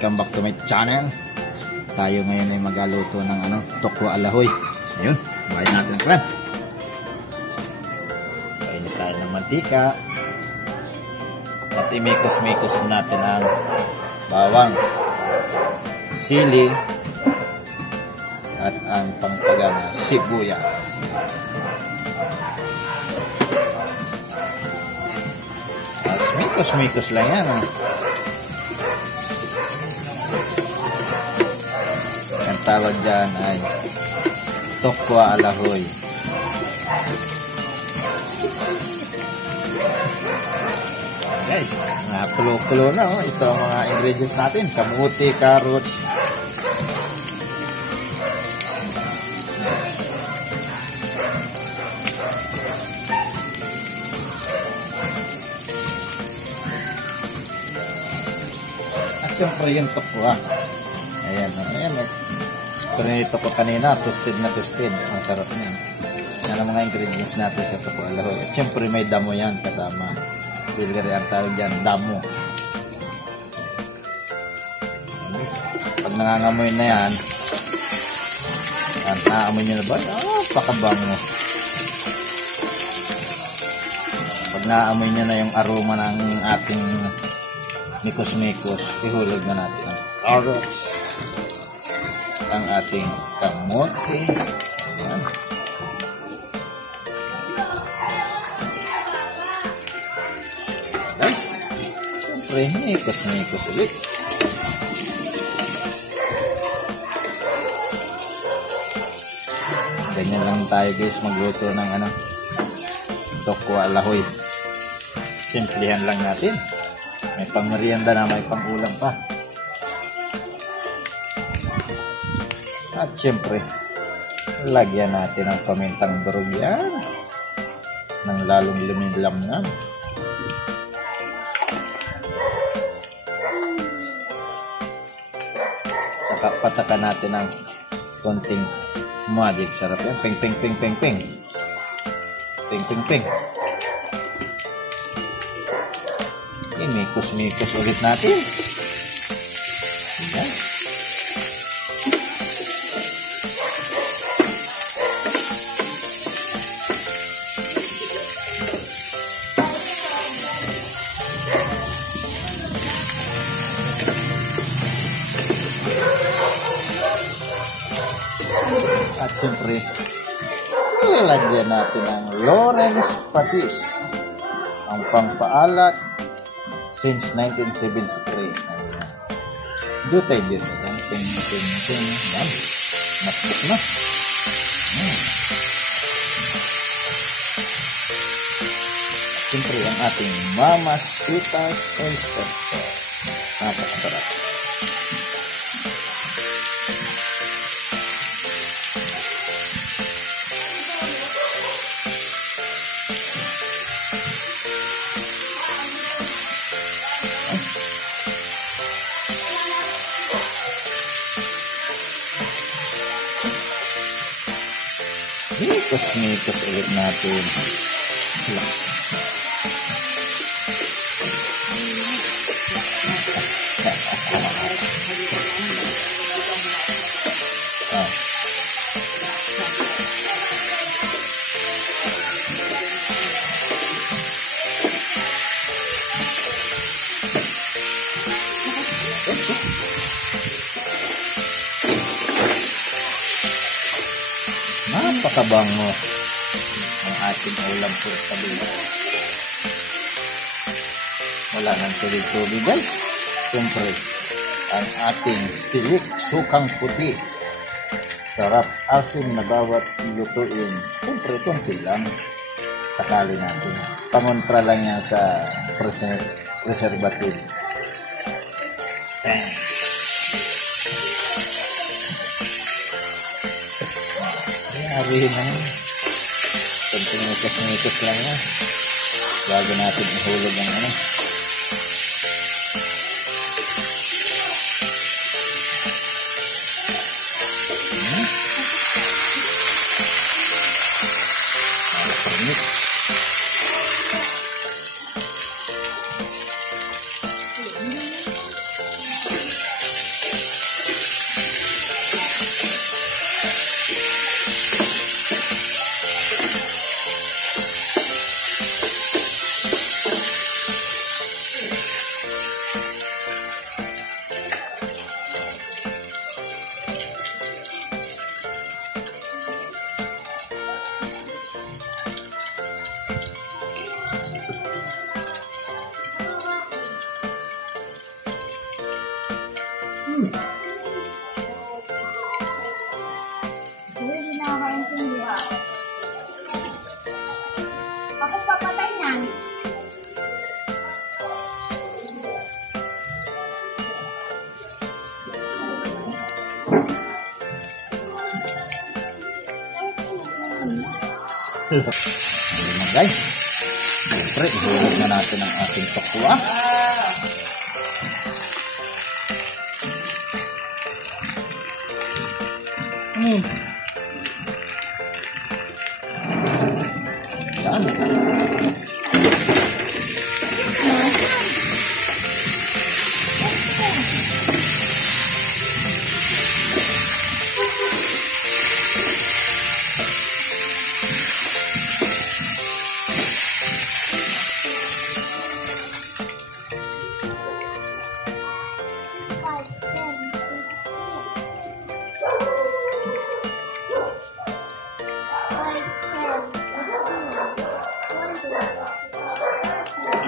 welcome back to my channel. Tayo ngayon ay magaluto ng tokwa alahoy. Ayun, bayan natin ang pan. Kainit tayo ng mantika. At imikos-mikos natin ang bawang, sili, at ang pangtaga na sibuyas. As mikos-mikos lang yan. Ang tawag dyan ay tokwa alahoy. Guys, nakulo-kulo na. Ito ang mga ingredients natin. Kamuti, carrots, at siyempre yung tokwa. Ayan, ayan. Ito ko kanina, toasted na toasted. Ang sarap niyan. Yan ang mga ingredients natin sa tokwa alahoy. At siyempre may damo yan kasama. Silgari ang tawag dyan, damo. Pag nangangamoy na yan, at naamoy nyo na ba? Pakabango. Pag naamoy nyo na yung aroma ng ating mikos-mikos, ihulog na natin ang carrots, ang ating kamote. Ayan. Guys, siyempre, mikos-mikos ulit. Ganyan lang tayo guys magluto ng tokwa alahoy. Simplihan lang natin. May pangmerienda na, may pangulam pa. At siyempre, lagyan natin ang pamintang durog yan nang lalong lumilam na. Pataka natin ang konting magic. Sarap yan. Ping, ping, ping, ping, ping. Ping, ping, ping. Mikos-mikos ulit natin. Ayan. At siyempre, lalagyan natin ang Lawrence patis, ang pampaalat since 1973. Do tayo dito. Yan. Matik na. Siyempre, ang ating Mamacita's oyster sauce. Napakasarap. Mikos-mikos ulit natin. Napakabango ang ating ulam po sa bila. Wala nang tuloy-tuloy guys. Siyempre, ang ating silik sukang puti. Sarap asin na bawat lutuin. Siyempre, kunti lang. Sakali natin. Pangontra lang yan sa preservative. Sabihin na yun. Kunting-mikos lang yan. Bago natin ihulog ang Ayan na guys. Siyempre, ihulog na natin ang ating tokwa. Yan.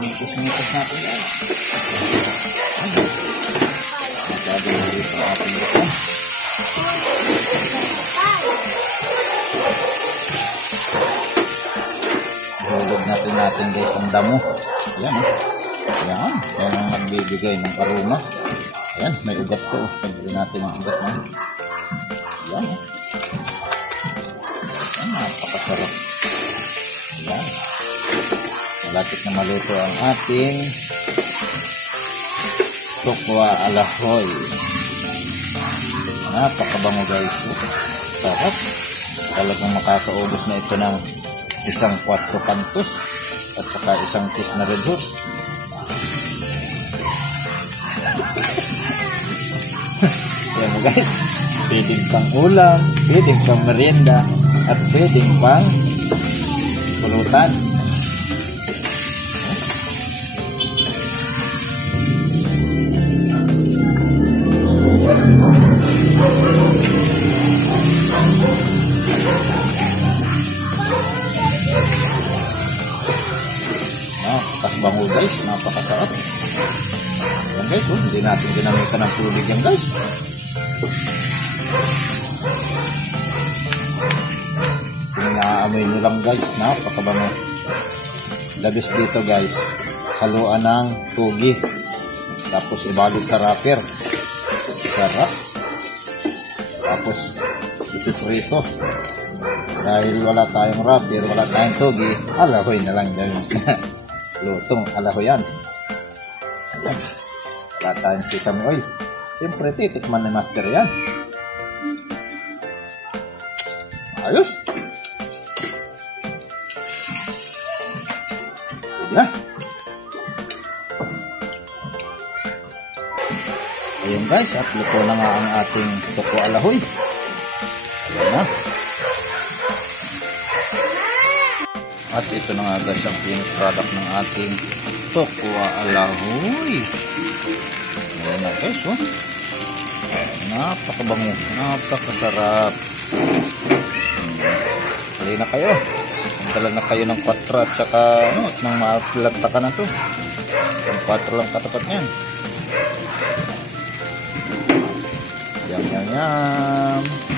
Mitos-mitos natin yan. Magagawa dito ang ating bukan. Hulog natin guys ang damo. Yan o. Yan. Yan ang magbibigay ng aroma. Yan. May ugat ko. Pagdali natin ang ugat na. Yan o. Yan. Napakasarap. Yan. Malapit na maluto ang ating tokwa alahoy. Napakabango guys. Sarap. Talagang makakaubos na ito ng isang 4 kantos at saka isang piece na red horse. Yan mo guys. Pwedeng pang ulam, pwedeng pang merienda, at pwedeng pang pulutan. Napakasbango guys, napakasarap. Yan guys, hindi natin ginamitan ng tubig yan guys. Pinaamoy nyo lang guys, napakabango. Labis dito guys, haluan ng tugi, tapos ibalot sa wrapper. Sarap. Tapos ito dahil wala tayong wrapper, wala tayong tugi, alahoy na lang gawin. Lutong alahoy yan. Ayan. Wala tayong sesame oil. Siyempre titikman ni master yan. Ayos. Ayan. Ayan guys, at luto na nga ang ating tokwa alahoy. Ayan na. At ito na nga guys ang finished product ng ating tokwa alahoy. Ayan na guys, oh. Napakabango, napakasarap. Hali na kayo. Dala na kayo ng 4 at saka at nang mapilagta ka na to. Yung 4 lang katapat niyan. Yum, yum, yum.